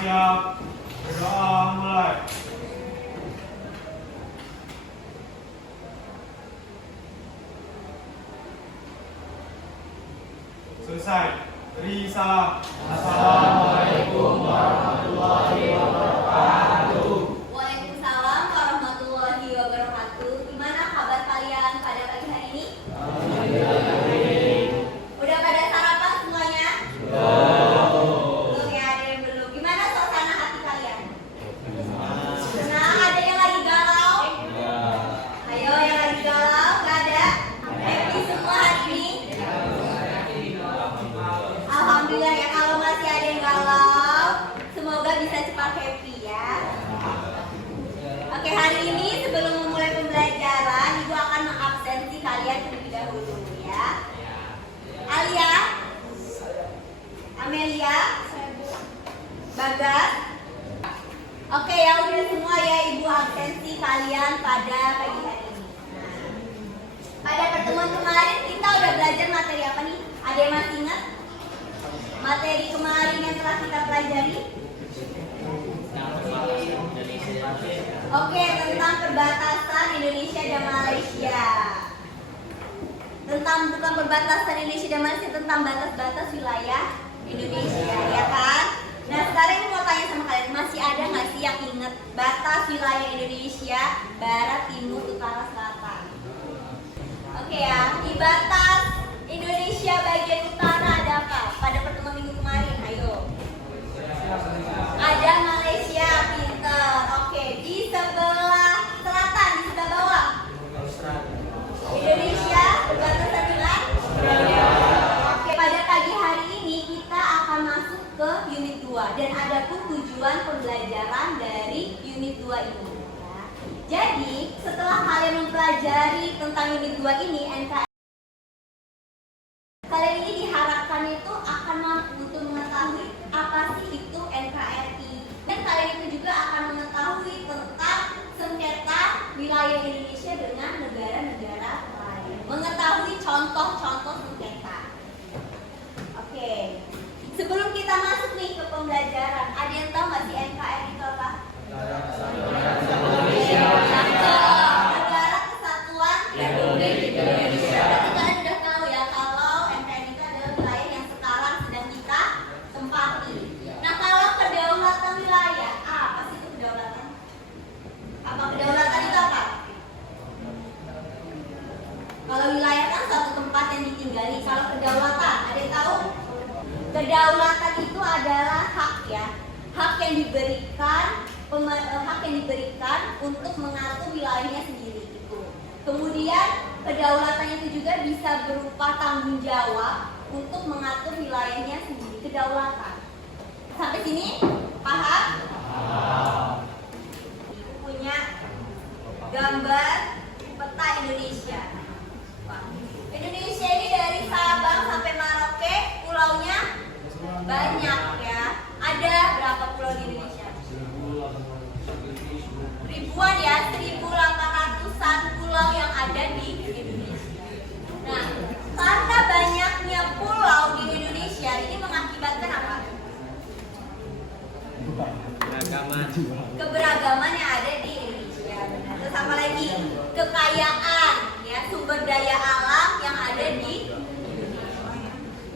siap. Berdoa mulai. Selesai. Beri salam. Assalamualaikum warahmatullahi wabarakatuh. Waalaikumsalam warahmatullahi wabarakatuh. Gimana kabar kalian pada pagi hari ini? Udah pada sarapan semuanya? Belum ya, ada yang belum. Gimana suasana hati kalian? Nah, ada yang lagi galau? Ayo yang lagi galau, gak ada? Happy semua hari ini? Alhamdulillah ya, kalau masih ada yang galau, semoga bisa cepat happy ya. Oke, hari ini sebelum memulai pembelajaran, Ibu akan mengabsensi kalian terlebih dahulu ya. Alia, Amelia, Bagas. Oke ya, udah semua ya Ibu absensi kalian pada pagi hari ini. Pada pertemuan kemarin kita udah belajar materi apa nih? Ada yang masih ingat? Materi kemarin yang telah kita pelajari? Oke, tentang perbatasan Indonesia dan Malaysia. Bukan perbatasan Indonesia dan Malaysia, tentang batas-batas wilayah Indonesia, ya kan? Nah, sekarang ini mau tanya sama kalian, masih ada nggak sih yang ingat batas wilayah Indonesia, barat, timur, utara, selatan? Oke ya, di batas Indonesia bagian utara ada apa? Pada pertemuan minggu kemarin, ayo. Ada Malaysia, pinter. Oke, di sebelah selatan, di sebelah bawah. Indonesia berbatasan dengan Australia. Oke, pada pagi hari ini kita akan masuk ke unit 2 dan ada pun tujuan pembelajaran dari unit 2 ini. Jadi, setelah kalian mempelajari tentang unit 2 ini, kalian ini diharapkan itu akan mampu untuk mengetahui apa sih itu NKRI. Dan kalian itu juga akan mengetahui tentang sengketa wilayah Indonesia dengan negara-negara lain. Mengetahui contoh-contoh sengketa. Oke. Sebelum kita masuk nih ke pembelajaran, ada yang tahu nggak sih NKRI itu apa? Negara Kesatuan Republik Indonesia. Berarti kalian udah tahu ya kalau NKRI itu adalah wilayah yang sekarang sedang kita tempati. Nah, kalau kedaulatan wilayah, apa sih itu kedaulatan? Apa kedaulatan itu apa? Kalau wilayah kan suatu tempat yang ditinggali. Kalau kedaulatan, ada yang tahu? Kedaulatan itu adalah hak ya, hak yang diberikan untuk mengatur wilayahnya sendiri itu. Kemudian kedaulatannya itu juga bisa berupa tanggung jawab untuk mengatur wilayahnya sendiri. Kedaulatan. Sampai sini paham? Ibu punya gambar peta Indonesia. Indonesia ini dari Sabang sampai Merauke, pulaunya banyak ya. Ada berapa pulau di Indonesia? Ribuan ya, 1.800-an pulau yang ada di Indonesia. Nah, karena banyaknya pulau di Indonesia, ini mengakibatkan apa? Keberagaman yang ada di Indonesia. Benar. Terus apa lagi? Kekayaan ya, sumber daya alam yang ada di Indonesia.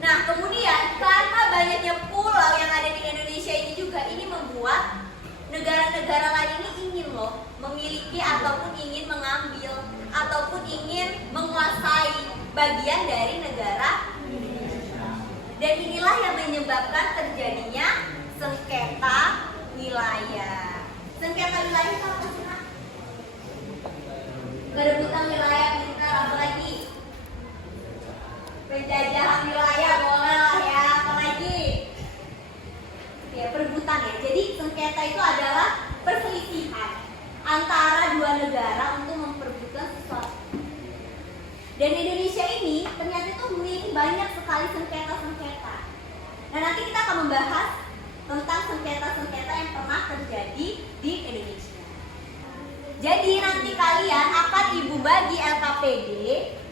Nah, kemudian karena banyaknya pulau yang ada di Indonesia ini juga, ini membuat negara-negara lain ini ingin loh memiliki ataupun ingin mengambil ataupun ingin menguasai bagian dari negara Indonesia. Dan inilah yang menyebabkan terjadinya sengketa wilayah. Sengketa wilayah itu apa sih, Nak? Perebutan wilayah, pintar, apa lagi? Penjajahan wilayah, boleh lah ya, apa lagi? Ya, perebutan ya. Jadi sengketa itu adalah perselisihan antara dua negara untuk memperebutkan sesuatu. Dan Indonesia ini ternyata itu memiliki banyak sekali sengketa-sengketa. Nah, nanti kita akan membahas tentang sengketa-sengketa yang pernah terjadi di Indonesia. Jadi nanti kalian akan Ibu bagi LKPD,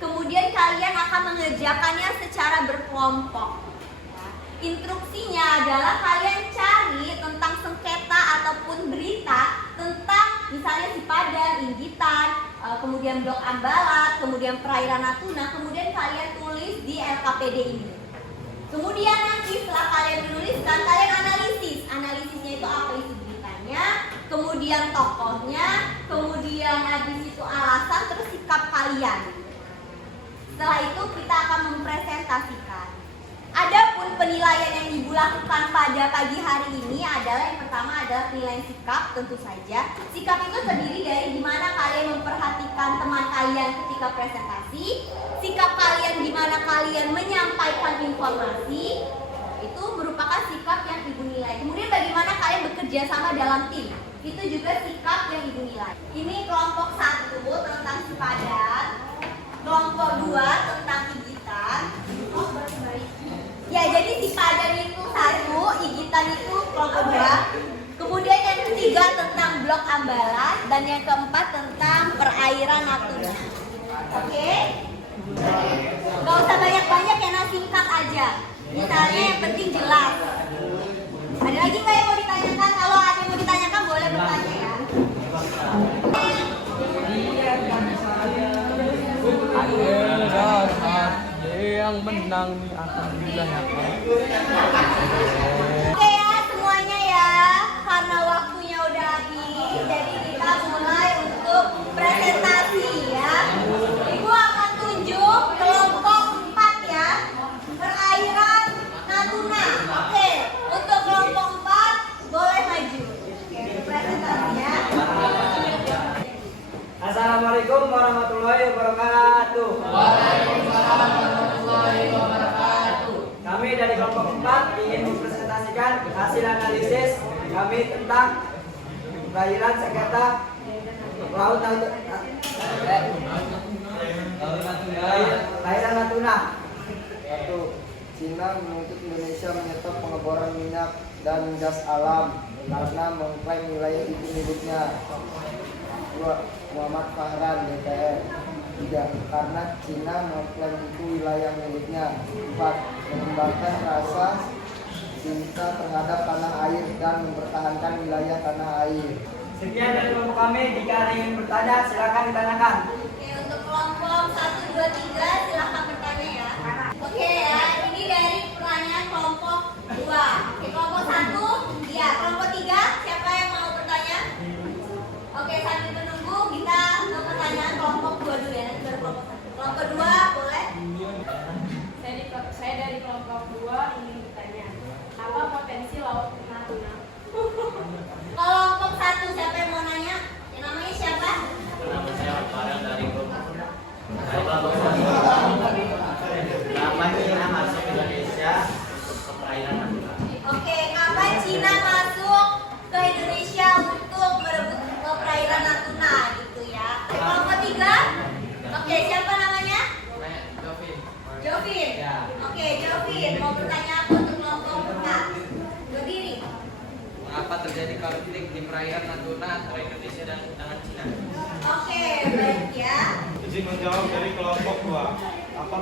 kemudian kalian akan mengerjakannya secara berkelompok. Instruksinya adalah kalian cari tentang Padang, Ingitan, kemudian Blok Ambalat, kemudian perairan Natuna, kemudian kalian tulis di LKPD ini. Kemudian nanti setelah kalian menuliskan, kalian analisis. Analisisnya itu apa isi beritanya, kemudian tokohnya, kemudian habis itu alasan, terus sikap kalian. Setelah itu kita akan mempresentasikan. Adapun penilaian yang Ibu lakukan pada pagi hari ini adalah yang pertama adalah penilaian sikap, tentu saja. Sikap itu terdiri dari gimana kalian memperhatikan teman kalian ketika presentasi, sikap kalian gimana kalian menyampaikan informasi, itu merupakan sikap yang Ibu nilai. Kemudian bagaimana kalian bekerja sama dalam tim, itu juga sikap yang Ibu nilai. Ini kelompok 1 tentang Sipadan, kelompok 2 tentang Igitan. Ya, jadi Sipadan itu 1, Igitan itu kelompok 2. Kemudian yang ketiga tentang Blok Ambalat dan yang keempat tentang perairan Natuna. Oke? Gak usah banyak-banyak ya, singkat aja. Misalnya yang penting jelas. Ada lagi nggak yang mau ditanyakan? Kalau ada yang mau ditanyakan boleh bertanya ya. Yang menang nih alhamdulillah ya Pak. Oke ya semuanya ya, karena waktunya udah habis, jadi kita mulai untuk presentasi ya. Ibu akan tunjuk kelompok 4 ya, perairan Natuna. Oke, untuk kelompok 4 boleh maju. Oke, presentasi ya. Assalamualaikum warahmatullahi wabarakatuh. Kami dari kelompok 4 ingin mempresentasikan hasil analisis kami tentang perairan sengketa laut perairan Natuna. 1. Cina menuntut Indonesia menyetop pengeboran minyak dan gas alam karena mengklaim wilayah itu miliknya. 2. Muhammad Fahran, DPR. 3. Karena Cina mengklaim itu wilayah miliknya. 4. Mengembangkan rasa cinta terhadap tanah air dan mempertahankan wilayah tanah air. Sekian dari kelompok kami. Jika ada yang ingin bertanya, silakan ditanyakan. Oke, untuk kelompok 1, 2, 3 silakan bertanya ya. Oke ya, ini dari pertanyaan kelompok 2. Oke, kelompok 1, ya. Kelompok 3, siapa yang mau bertanya? Oke, sambil menunggu kita ke pertanyaan kelompok 2 dulu ya, nanti baru kelompok 1. Kelompok 2 boleh? Saya dari kelompok 2 ingin bertanya, apa potensi laut Natuna? Kelompok 1 siapa yang mau nanya? Yang namanya siapa? Nama saya Farel dari kelompok Kapan Cina masuk Indonesia untuk perairan Natuna? Oke, kapan Cina masuk ke Indonesia untuk merebut perairan Natuna gitu ya. Kelompok 3? Oke, siapa namanya? Jovin. Oke, Jovin mau bertanya apa untuk kelompok 4? Berdiri. Mengapa terjadi konflik di perairan Natuna antara Indonesia dan Cina? Oke, baik ya. Izin menjawab dari kelompok 2. Apa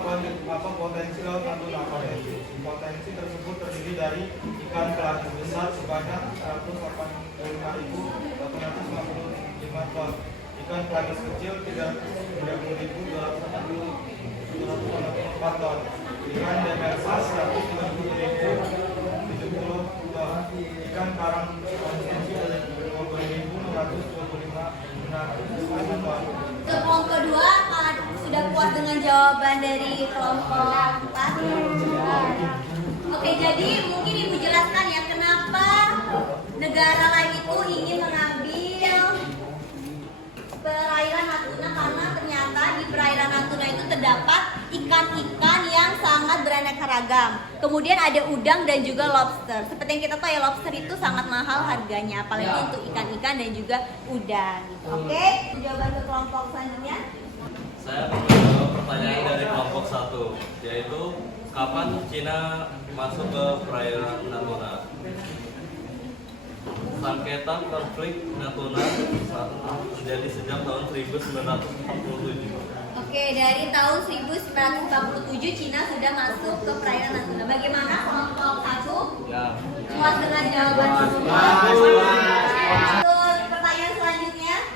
potensi laut Natuna? Potensi tersebut terdiri dari ikan pelaku besar sebanyak 185.855 ton, ikan pelagis kecil 330.264 ton, ikan demersal 130.070 ton, ikan karang konsumsi 20.625 ton. Untuk kelompok 2, apakah sudah puas dengan jawaban dari kelompok 4? Oke, jadi mungkin Ibu jelaskan ya kenapa negara lain itu ingin mengambil perairan Natuna, karena ternyata di perairan Natuna itu terdapat ikan-ikan yang sangat beraneka ragam. Kemudian ada udang dan juga lobster. Seperti yang kita tahu ya, lobster itu sangat mahal harganya, apalagi untuk ikan-ikan dan juga udang. Oke, jawaban ke kelompok selanjutnya. Saya menjawab pertanyaan dari kelompok 1, yaitu kapan Cina masuk ke perairan Natuna? Sengketa konflik Natuna terjadi sejak tahun 1947. Oke, dari tahun 1947 Cina sudah masuk ke perairan Natuna. Bagaimana kelompok 1? Ya. Puas dengan jawaban semua? Untuk pertanyaan selanjutnya.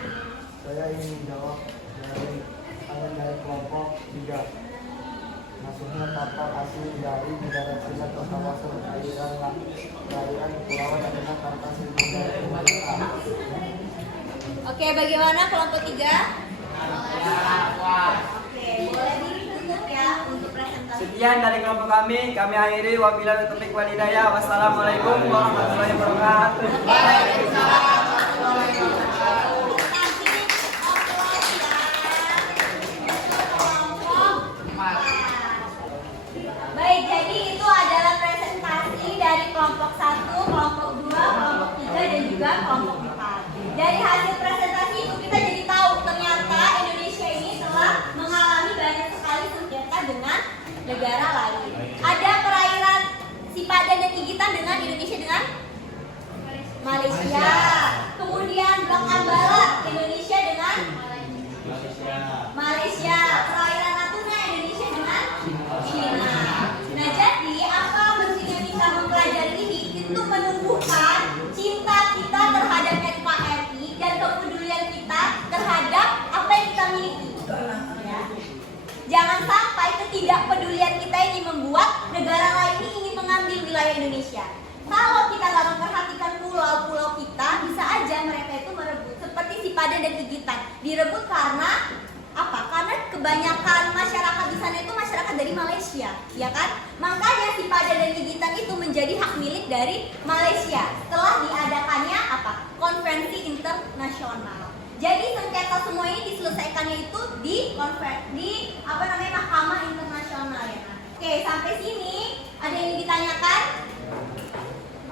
masuknya kapal asing dari negara Cina ke kawasan perairan kepulauan Natuna karena sumber daya pemerintah. Oke, bagaimana kelompok 3? Oke, boleh ditutup ya untuk presentasi. Sekian dari kelompok kami akhiri. Wabillahi taufiq wal hidayah. Wassalamualaikum warahmatullahi wabarakatuh. Baik, jadi itu adalah presentasi dari kelompok 1, kelompok 2, kelompok 3, dan juga kelompok 4. Dari hasil presentasi itu kita jadi tahu ternyata Indonesia ini telah mengalami banyak sekali sengketa dengan negara lain. Ada perairan Sipadan dan Gigitan dengan Indonesia dengan Malaysia. Kemudian Blok Ambala Indonesia dengan Malaysia. Perairan Natuna Indonesia dengan China. Nah, jadi apa mestinya kita mempelajari ini? Itu menumbuhkan cinta kita terhadap NKRI dan kepedulian kita terhadap apa yang kita miliki. Ya. Jangan sampai ketidakpedulian kita ini membuat negara lain ini ingin mengambil wilayah Indonesia. Kalau kita nggak memperhatikan pulau-pulau kita, bisa aja mereka itu merebut. Seperti Sipadan dan Gigitan direbut karena apa? Karena kebanyakan masyarakat di sana itu masyarakat dari Malaysia, ya kan? Makanya Sipadan dan Gigitan itu menjadi hak milik dari Malaysia setelah diadakannya apa? Konvensi internasional. Jadi sengketa semua ini diselesaikannya itu di Mahkamah Internasional ya. Oke, sampai sini ada yang ditanyakan?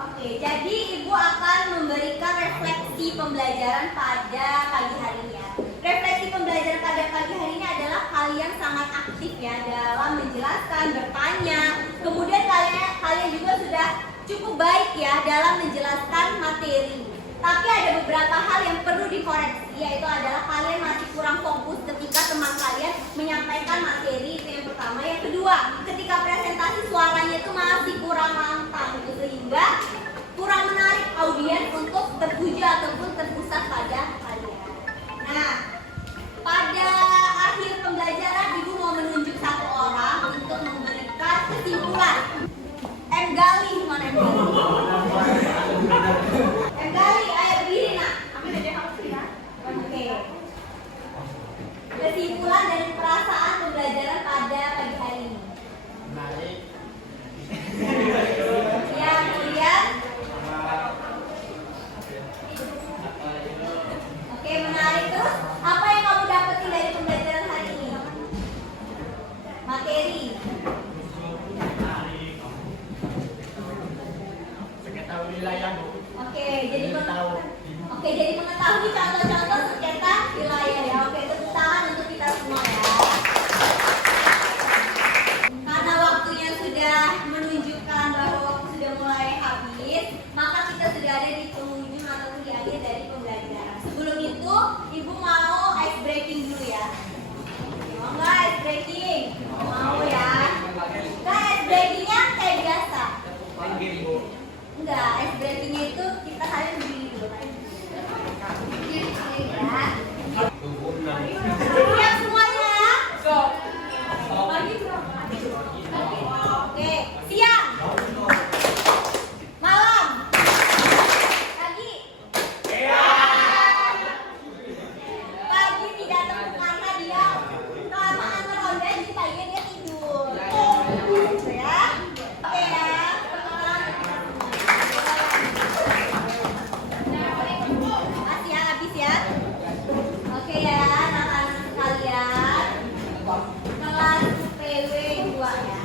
Oke, jadi Ibu akan memberikan refleksi pembelajaran pada pagi hari ini ya. Refleksi pembelajaran pada pagi hari ini adalah kalian sangat aktif ya dalam menjelaskan, bertanya. Kemudian kalian juga sudah cukup baik ya dalam menjelaskan materi. Tapi ada beberapa hal yang perlu dikoreksi, yaitu adalah kalian masih kurang fokus ketika teman kalian menyampaikan materi, itu yang pertama. Yang kedua, ketika presentasi suaranya itu masih kurang lantang gitu, sehingga kurang menarik audiens untuk tertuju ataupun terpusat pada kalian. Nah, pada akhir pembelajaran Ibu mau menunjuk satu orang untuk memberikan kesimpulan. M. Gali, mana M. Gali? M. Gali, ayo berdiri nak. Ambil aja kamu ya. Oke. Kesimpulan dari perasaan pembelajaran pada pagi hari ini. Menarik. Ya, kemudian. Oke, menarik. Terus apa yang kamu dapetin dari pembelajaran hari ini? Materi. Seketahui wilayah, Bu. Oke, jadi mengetahui contoh-contoh sengketa wilayah ya. Oke, tepuk tangan untuk kita semua ya. Karena waktunya sudah menunjukkan bahwa waktu sudah mulai habis, maka kita sudah ada di penghujung ataupun di akhir dari pembelajaran. Sebelum itu, Ibu mau ice breaking dulu ya. Mau nggak ice breaking? Mau ya. Nah, ice breakingnya kayak biasa. Enggak, ice breakingnya itu kita kalian berdiri dulu kan. Ya. Siap semuanya? Oke, siang. Malam. Pagi. Pagi tidak temu karena dia kelamaan ngeronda di paginya dia tidur. Gitu ya. Oke ya. Makasih ya, habis ya. Oke ya, anak-anak sekalian. Kelas UPW 2 ya.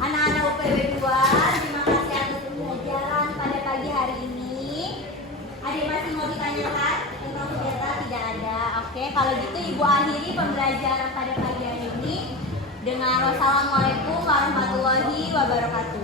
Anak-anak UPW 2, terima kasih atas pembelajaran pada pagi hari ini. Ada yang masih mau ditanyakan tentang kegiatan? Tidak ada. Oke, kalau gitu Ibu akhiri pembelajaran pada pagi hari ini dengan wassalamualaikum warahmatullahi wabarakatuh.